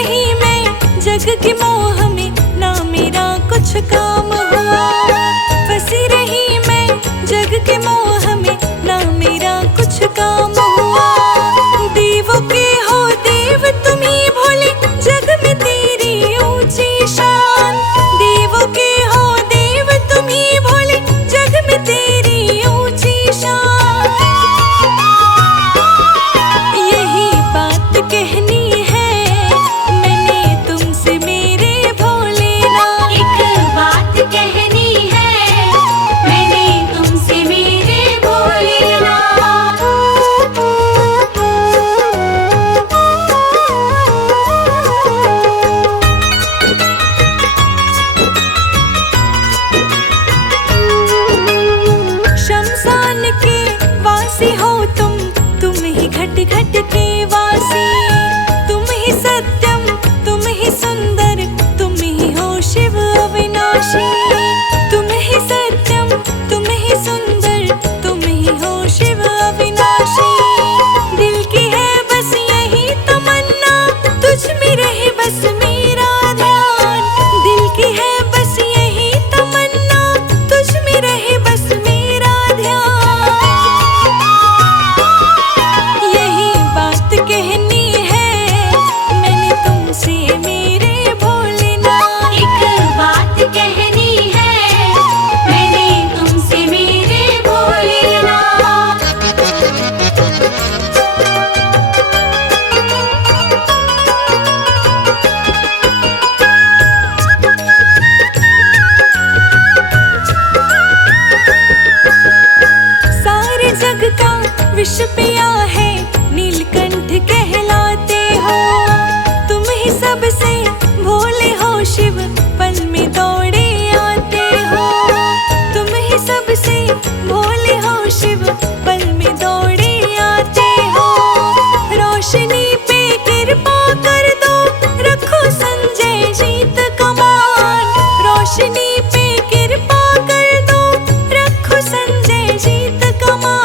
रही मैं जग के मोह में, ना मेरा कुछ काम हुआ। फंसी रही मैं जग के मोह में, ना मेरा कुछ काम हुआ। देवों के हो देव तुम ही भोले, जग में तेरी ऊंची शान। देवों के हो देव तुम ही भोले, जग में तेरी ऊंची शान। यही बात कहनी है मैंने तुमसे मेरे भोलेनाथ। एक बात कहनी है मैंने तुमसे मेरे भोलेनाथ। शमशान के वासी हो तुम ही घट घट के वासी। तुम ही सत्यम, तुम ही सुंदर, तुम ही हो शिव अविनाशी। तुम ही सत्यम, तुम ही सुंदर, तुम ही हो शिव अविनाशी। दिल की है बस यही तमन्ना, तुझ में रहे बस मेरा ध्यान। दिल की है बस यही तमन्ना, तुझ में रहे बस मेरा ध्यान। यही बात कहनी है मैंने तुमसे मेरे भोलेनाथ। एक बात कहनी है मैंने तुमसे मेरे भोलेनाथ। सारे जग का विष पिया है नीलकंठ कहलाते हो। तुम ही सबसे भोले हो शिव, पल में दौड़े आते हो। तुम ही सबसे भोले हो शिव, पल में दौड़े आते हो। रोशनी पे कृपा कर दो, रखो संजय जीत कमान। रोशनी पे कृपा कर दो, रखो संजय जीत कमान।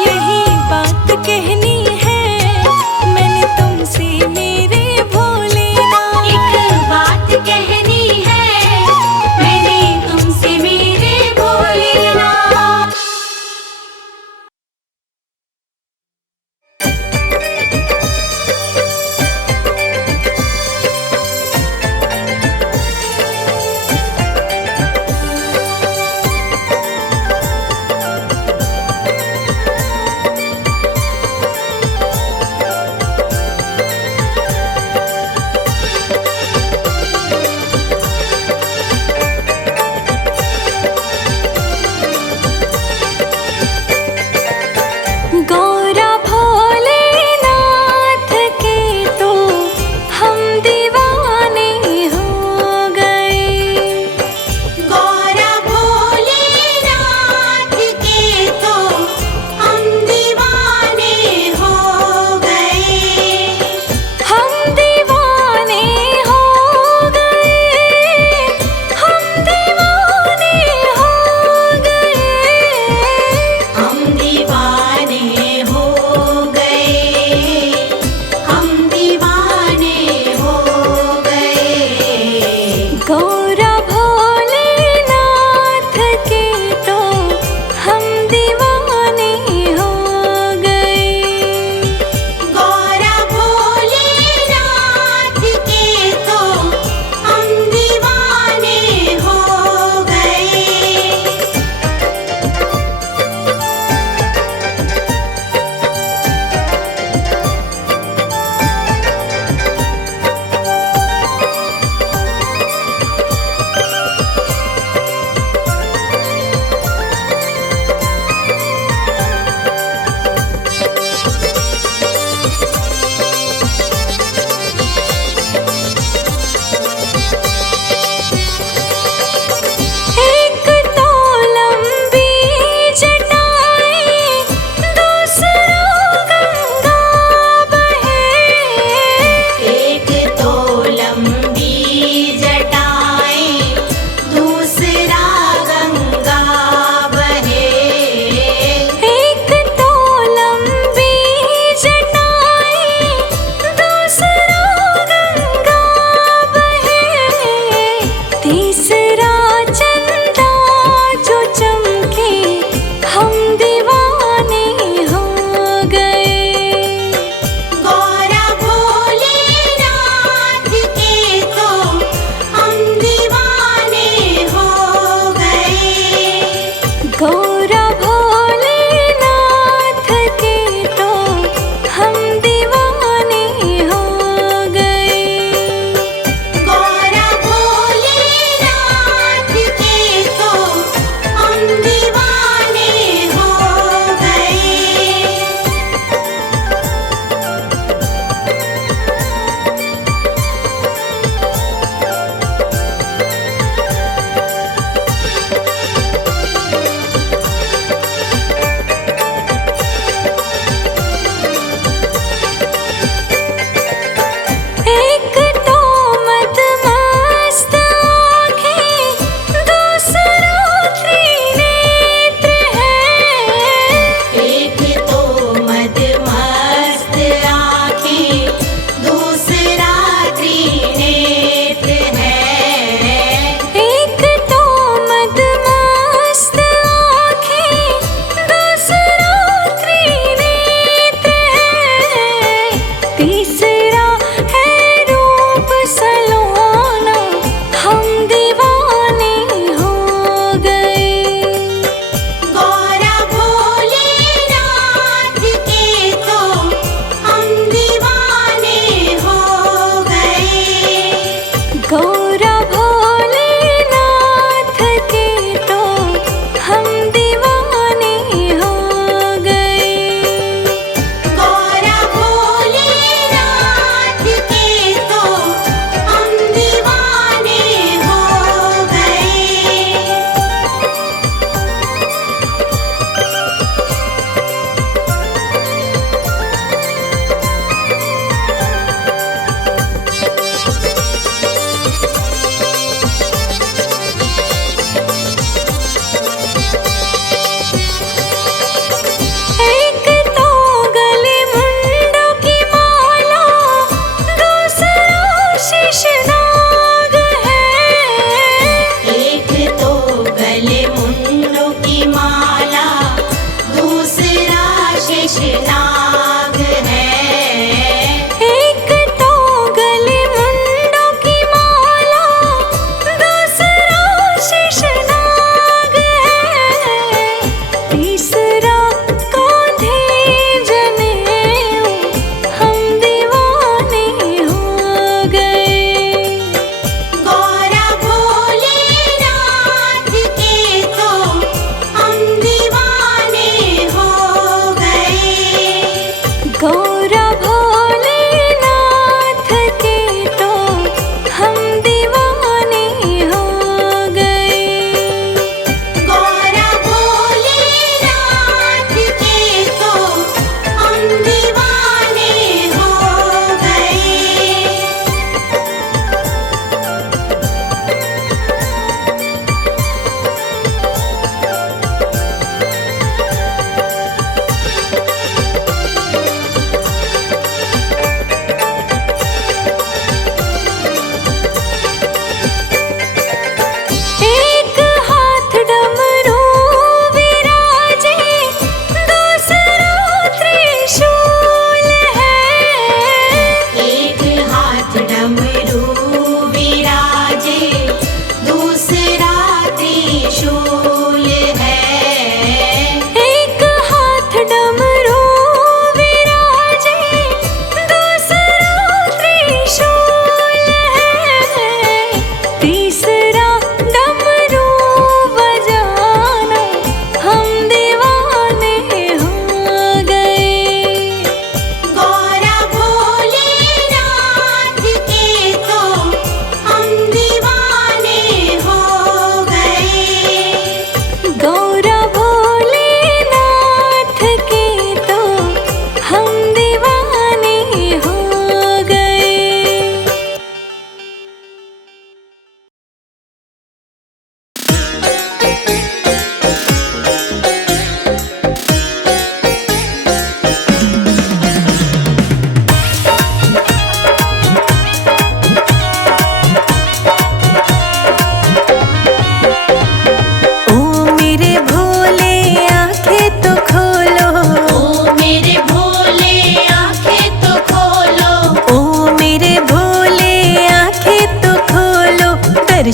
यही बात कहनी है मैंने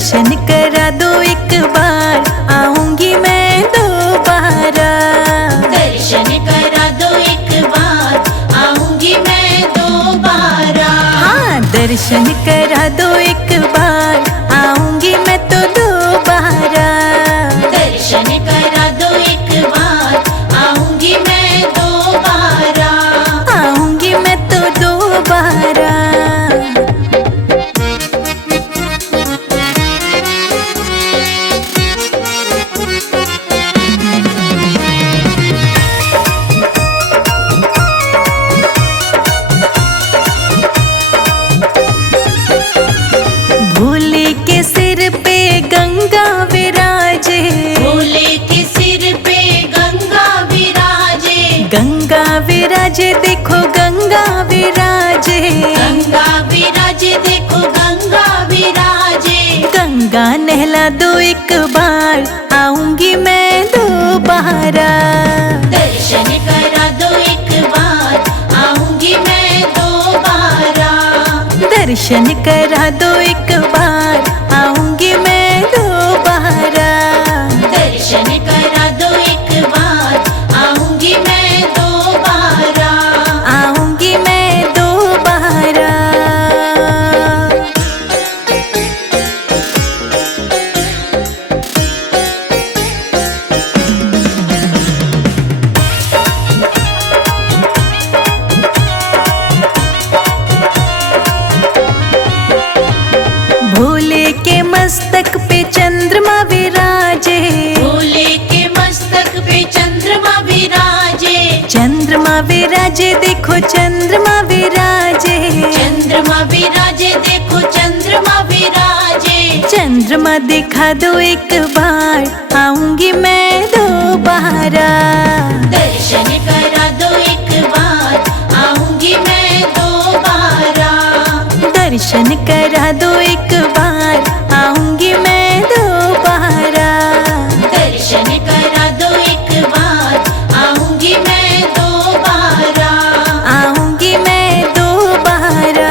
दर्शन करा दो एक बार, आऊंगी मैं दोबारा। दर्शन करा दो एक बार, आऊंगी मैं दोबारा। हाँ, दर्शन करा दो एक बार, आऊंगी मैं तो दोबारा। दर्शन करा दो एक बार, आऊंगी मैं दोबारा। आऊंगी मैं तो दोबारा। भोले के सिर पे गंगा विराजे, भोले के सिर पे गंगा विराजे। गंगा विराजे देखो गंगा विराजे। गंगा विराजे देखो गंगा विराजे। गंगा नहला दो एक बार, आऊंगी मैं दोबारा। दर्शन करा दो एक बार, आऊंगी मैं दोबारा। दर्शन करा दो एक बार, आऊंगी मैं दोबारा। दर्शन करा दो एक बार, आऊंगी मैं दोबारा। आऊंगी मैं दोबारा। भोले के मस्तक पे चंद्रमा विराजे। भोले के मस्तक पे चंद्रमा विराजे। चंद्रमा विराजे देखो चंद्रमा विराजे। चंद्रमा विराजे देखो चंद्रमा विराजे। चंद्रमा दिखा दो एक बार, आऊंगी मैं दोबारा। दर्शन करा दो एक बार, आऊंगी मैं दोबारा। दर्शन करा दो एक बार, आऊंगी मैं दोबारा। दर्शन करा दो एक बार, आऊंगी मैं दोबारा। आऊंगी मैं दोबारा।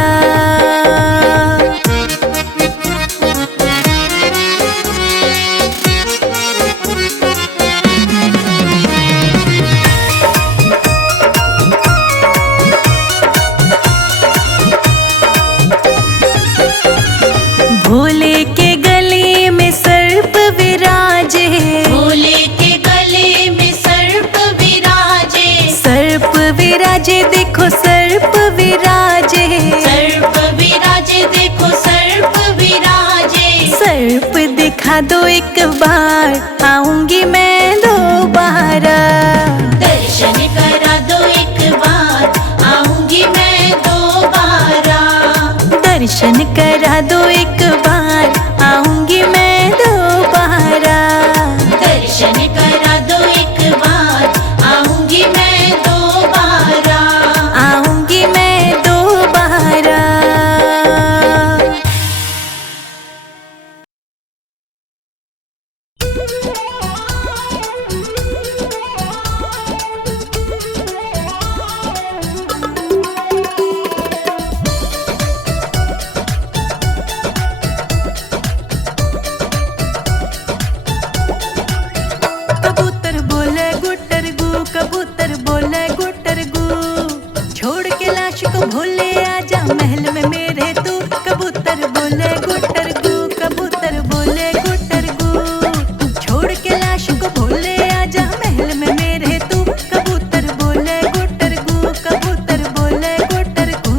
भोले के गले में सर्प विराजे। भोले के गले में सर्प विराजे। सर्प विराजे देखो सर्प विराजे। सर्प विराजे देखो सर्प विराजे। सर्प दिखा दो एक बार, आऊंगी मैं दोबारा। दर्शन करा दो एक बार, आऊंगी मैं दोबारा। दर्शन करा दो एक बार, आऊंगी मैं दोबारा। दर्शन करा दो एक बार, आऊंगी मैं दोबारा। आऊंगी मैं दोबारा। कबूतर बोले गुटर गु, कबूतर बोले गुटर गु। छोड़ के लाश को भोले आजा महल में मेरे तू। कबूतर बोले गुटर गु, कबूतर बोले गुटर गु। छोड़ के लाश को भोले आजा महल में मेरे तू। कबूतर बोले गुटर गु, कबूतर बोले गुटर गु।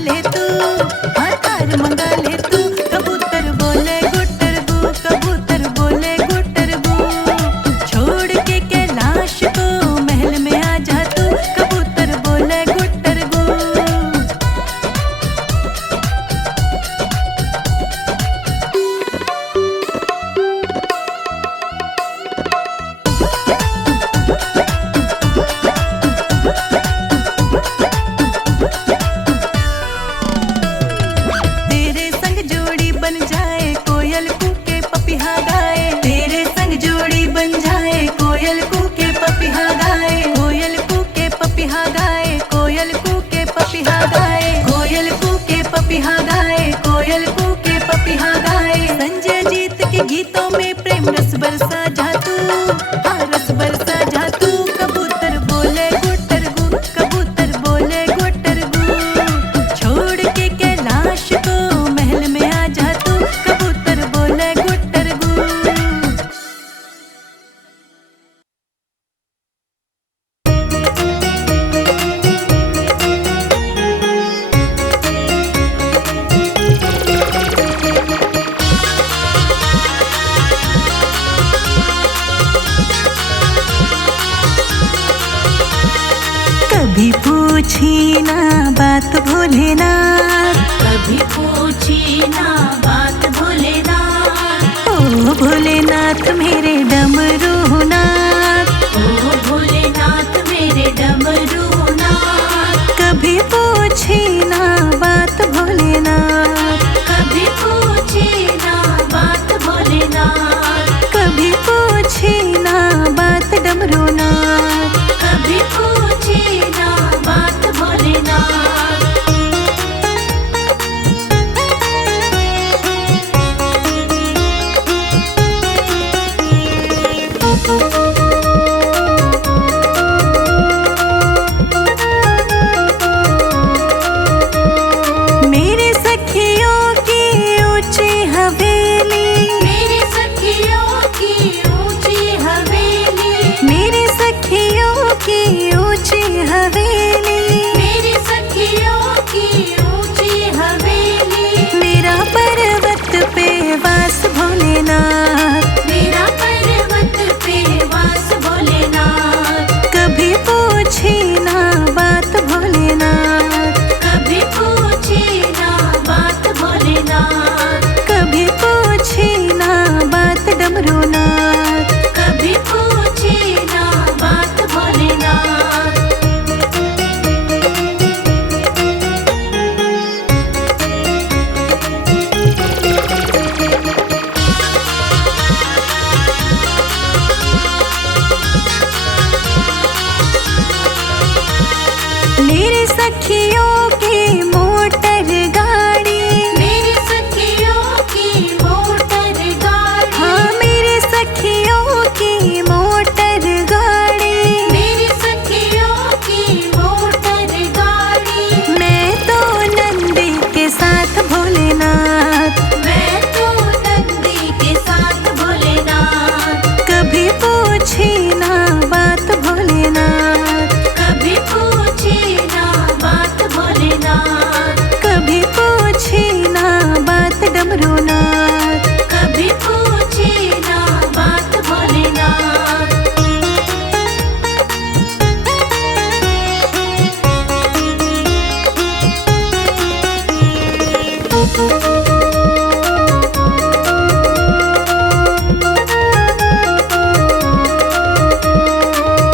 ले तू, हाँ तार मंगा ले तू। कबूतर बोले गुटर गु, कबूतर बोले गुटर गु। छोड़ के कैलाश को महल में आ जा तू, कबूतर बोले गुटर गु। तेरे संग जोड़ी बन जाए कोयल कूके पपीहा गाए, तेरे संग जोड़ी बन जाए कोयल कूके पपीहा गाए। कोयल कूके पपीहा गाए, कोयल कूके पपीहा गाए, कोयल कूके पपीहा गाए, कोयल कूके पपीहा गाए। संजय जीत के गीतों में प्रेम रस बरसा जा तू, हाँ रस बरसा जा तू। कबूतर बोले गुटर गु, कबूतर बोले गुटर गु। छोड़ के कैलाश को महल में आ जा तू, कबूतर बोले गुटर गु। कभी पूछी ना बात भोलेनाथ, कभी पूछी ना बात भोलेनाथ। ओ भोलेनाथ मेरे डमरूनाथ, ओ भोलेनाथ मेरे डमरूनाथ। कभी पूछी ना बात भोलेनाथ, कभी पूछी ना बात भोलेनाथ। कभी पूछी ना बात डमरूनाथ। कभी पूछी ना बात भोलेनाथ। मेरे सखियों की ऊंची हवेली, मेरी सखियों की ऊंची हवेली। मेरे सखियों की ऊंची हवेली। मेरी सखियों की ऊंची हवेली। मेरा पर्वत पे वास भोलेनाथ, मेरा पर्वत पे वास भोलेनाथ। कभी पूछी ना बात भोलेनाथ। कभी पूछी ना बात भोलेनाथ। कभी पूछी ना बात डमरूनाथ। कभी पूछी ना बात भोलेनाथ। मेरे सखियों की मोटर गाड़ी, मेरी सखियों की मोटर गाड़ी। हाँ मेरे सखियों की मोटर गाड़ी। मेरी सखियों की मोटर गाड़ी। मैं तो नंदी के साथ भोलेनाथ, मैं तो नंदी के साथ भोलेनाथ। कभी पूछी ना बात भोलेनाथ। कभी पूछी ना बात भोलेनाथ। कभी पूछी ना बात डमरूनाथ। कभी पूछी ना बात भोलेनाथ।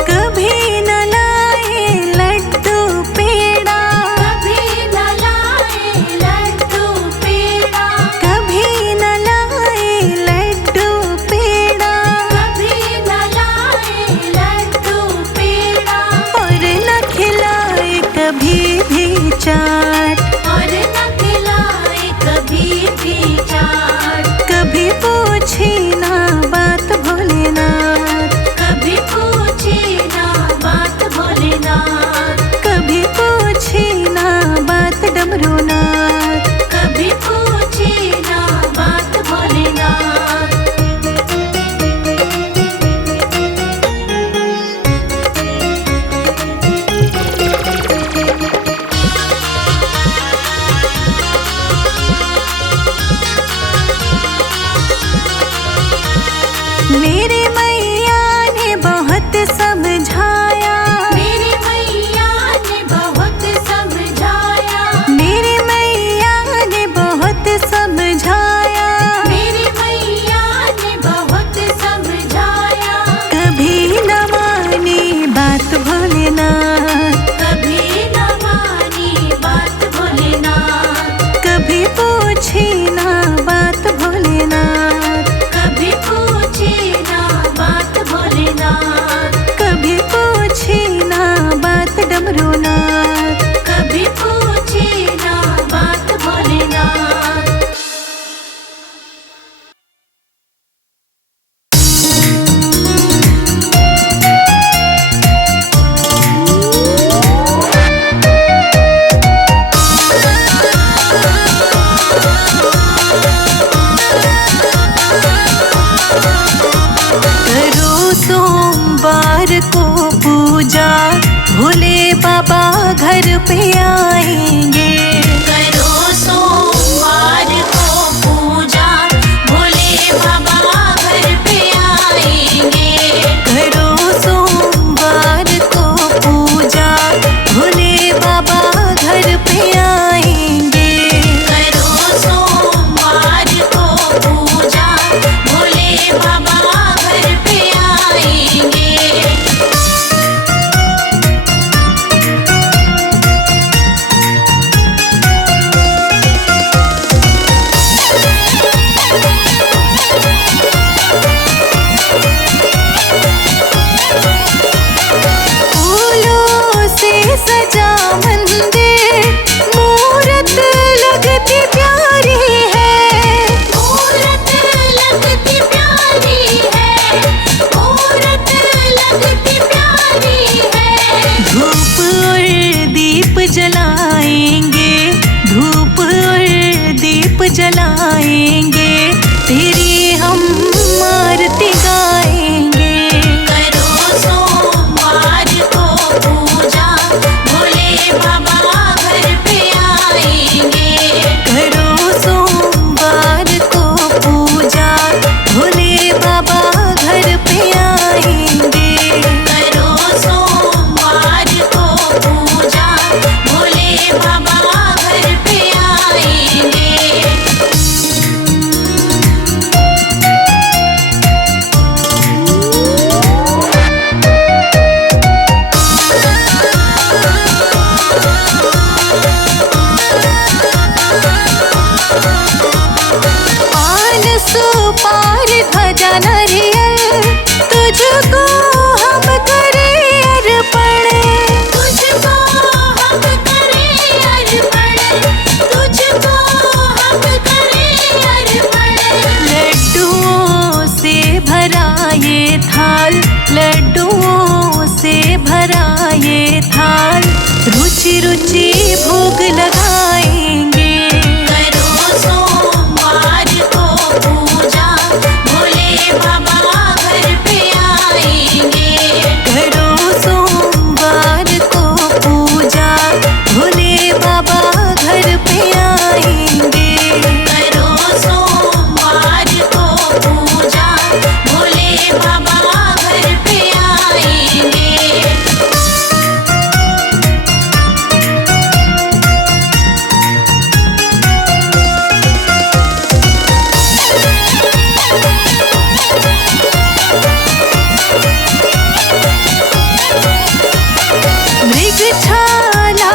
कभी न लाए लड्डू पेड़ा, कभी न लाए लड्डू पेड़ा। कभी न लाए लड्डू पेड़ा। कभी न लाए लड्डू पेड़ा। और न खिलाए कभी भी चाट, और न खिलाए कभी पे आएंगे। करो सोमवार को पूजा, भोले बाबा घर पे आएंगे। करो सोमवार को पूजा, भोले बाबा घर पे आएंगे। करो सोमवार को पूजा, भोले बाबा घर पे आएंगे। फूलों से सजा मंदिर, मूरत लगती प्यारी है। मूरत लगती प्यारी है, मूरत लगती प्यारी है। धूप और दीप जलाएंगे, धूप और दीप जलाएंगे, तेरी हम आरती गाएंगे। करो सोमवार को पूजा, भोले बाबा घर पे आएंगे। करो सोमवार को पूजा, भोले बाबा घर पे आएंगे। करो सोमवार को पूजा, भोले बाबा घर पे आएंगे। पान सुपार ध्वजा नारियल, तुझको हम करें अर्पण। तुझको हम करें अर्पण, तुझको हम करें अर्पण। लड्डुओं से भरा ये थाल, लड्डुओं से भरा ये थाल, रुचि रुचि भोग लगाएंगे। करो सोमवार को पूजा, भोले बाबा घर पे आएंगे। करो सोमवार को पूजा, भोले बाबा घर पे आएंगे। करो सोमवार को पूजा, भोले बाबा घर पे आएंगे। मृगछाला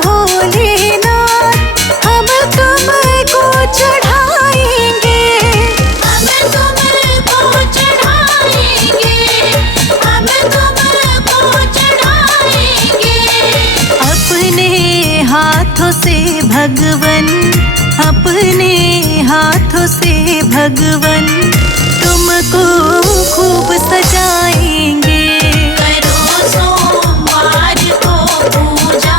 भोलेनाथ, हम तुमको चढ़ाएंगे। हम तुमको चढ़ाएंगे, हम तुमको चढ़ाएंगे। अपने हाथों से भगवन, अपने हाथों से भगवन, तुमको खूब सजाएंगे। करो सोमवार को पूजा,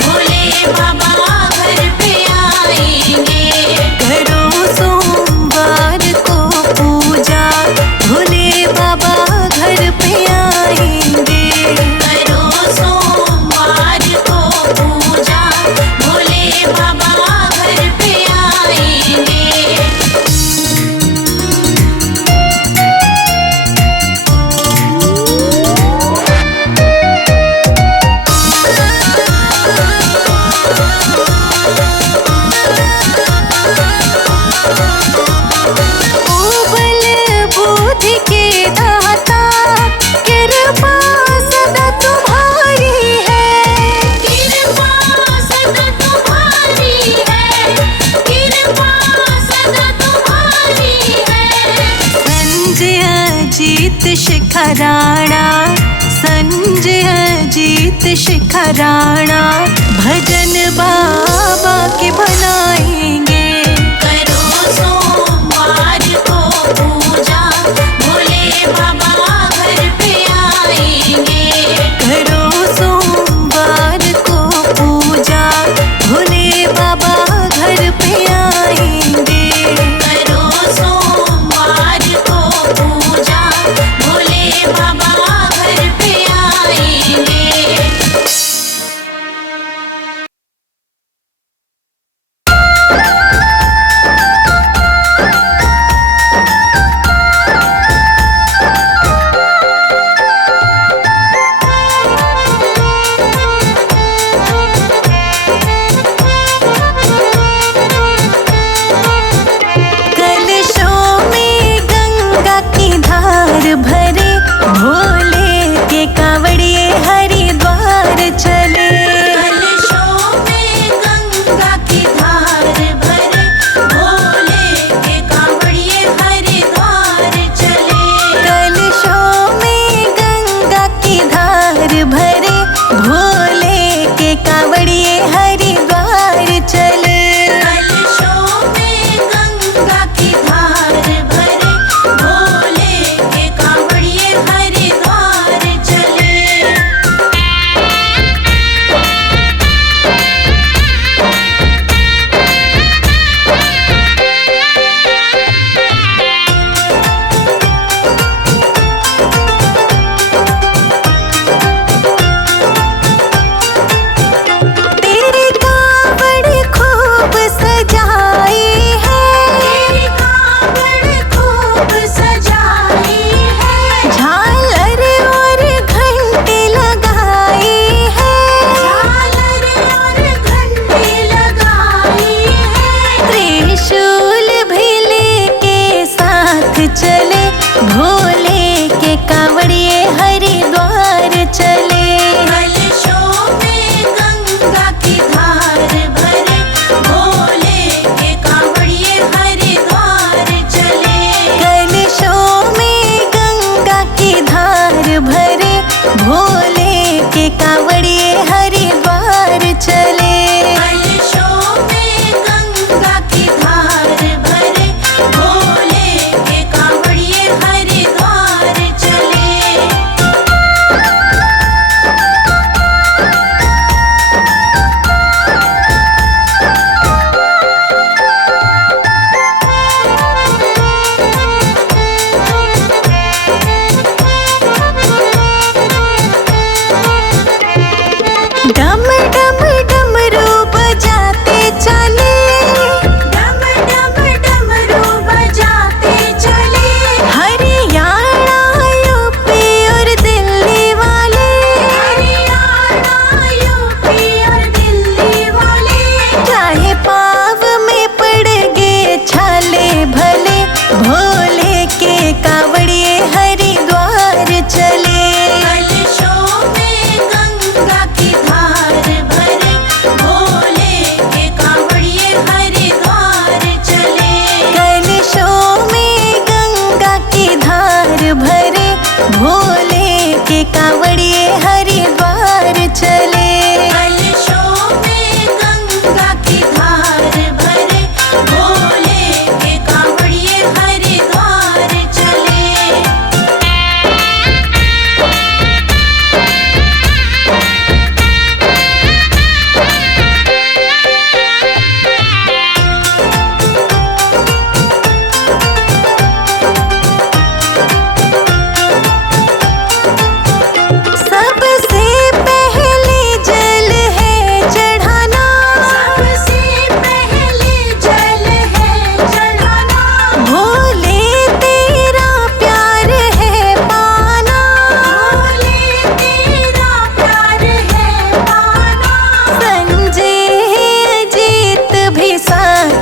भोले बाबा घर पे आएंगे। करो सोमवार को पूजा, भोले बाबा घर पे आएंगे। करो सोमवार को पूजा, भोले बाबा घर पे आएंगे। ओबल बुद्धि के दाता, कृपा सदा तुम्हारी है। कृपा सदा तुम्हारी है, कृपा सदा तुम्हारी है। संजय अजीत शिखा राणा, संजय अजीत शिखा राणा, भजन बाबा के बनाएंगे। करो सोमवार को पूजा, भोले बाबा घर पे आएंगे। करो सोमवार को पूजा, भोले बाबा घर पे आएंगे। करो सोमवार को पूजा, भोले बाबा घर पे आएंगे।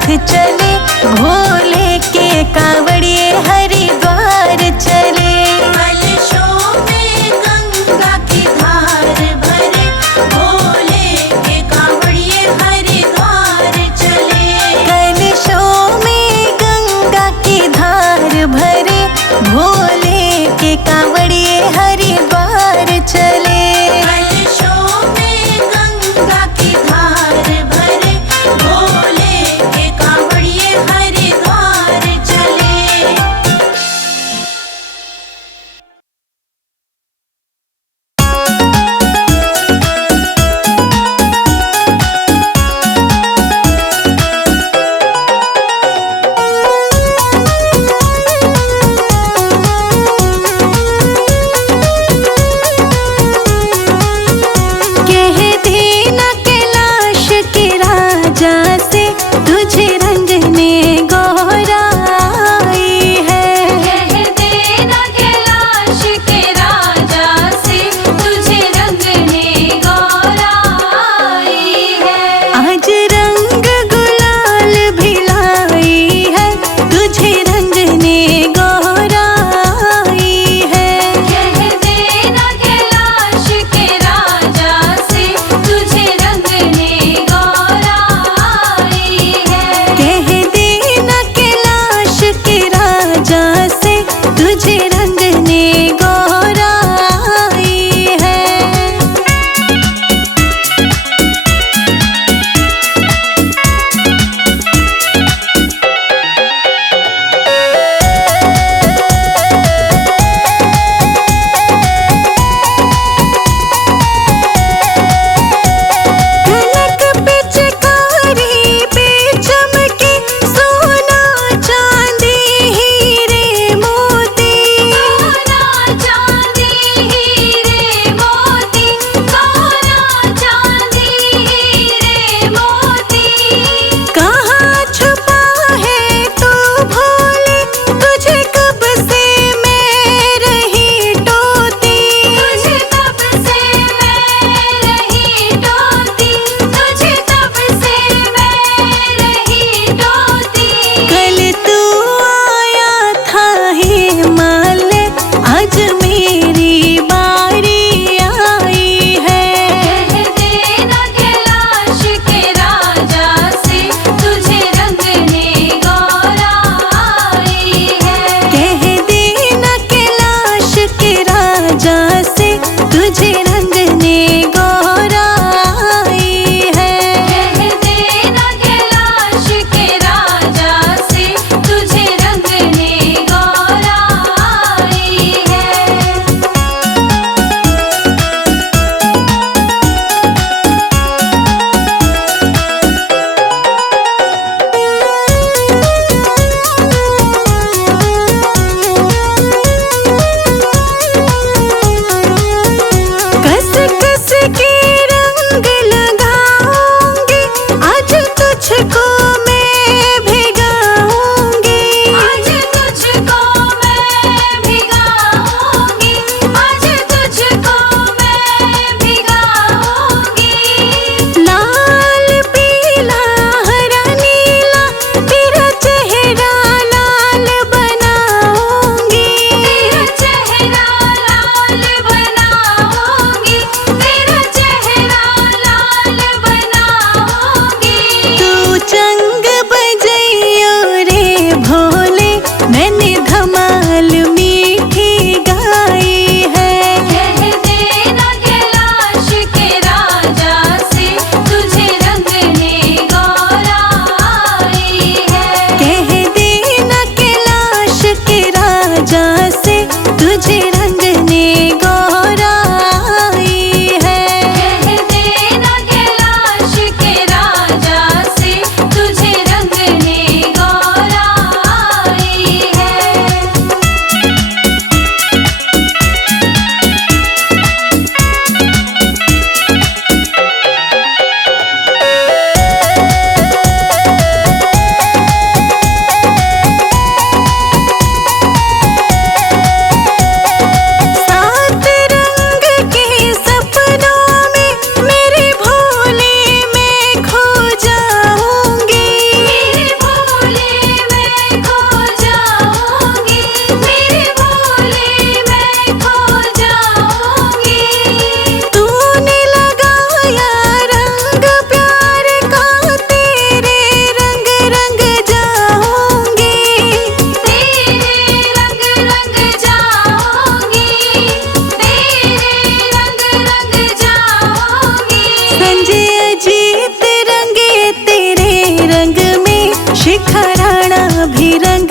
चले, भोले के कांवड़िए हरिद्वार चले। कलशों में गंगा की धार भरे, भोले के कांवड़िए हरिद्वार चले। कलशों में गंगा की धार भरे, भोले के कांवड़िए हरिद्वार चले। कलशों में गंगा की धार भरे, भोले के कांवड़िए हरिद्वार शिखराणा भी रंग